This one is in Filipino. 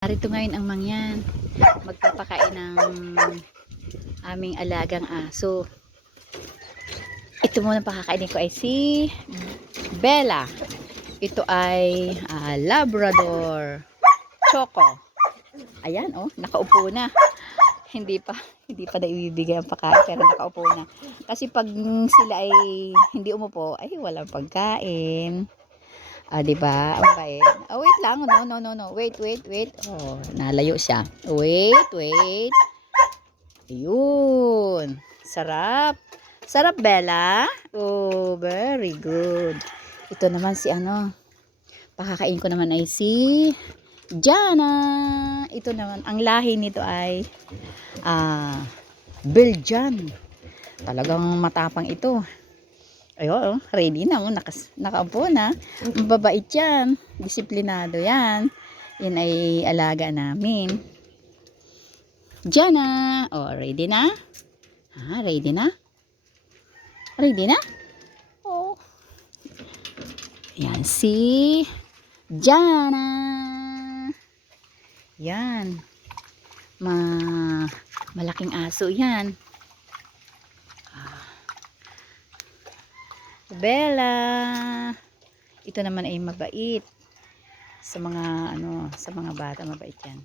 Narito ngayon ang mangyan. Magpapakain ng aming alagang aso. Ito muna pakakainin ko ay si Bella. Ito ay Labrador Choco. Ayan oh, nakaupo na. Hindi pa na ibibigay ang pagkain pero nakaupo na. Kasi pag sila ay hindi umupo, ay walang pagkain. Diba? Ang bait. Wait lang. No. Wait. Oh, nalayo siya. Wait. Ayun. Sarap. Sarap, Bella. Oh, very good. Ito naman si pakakain ko naman ay si Jana. Ito naman, ang lahi nito ay Belgian. Talagang matapang ito. Ayun, ready na. Nakaupo na. Mababait yan. Disiplinado yan. Yan ay alaga namin. Jana. Oh, ready na? Ready na? Ready na? Oh. Yan si Jana. Yan. Malaking aso yan. Bella. Ito naman ay mabait. Sa mga bata mabait yan.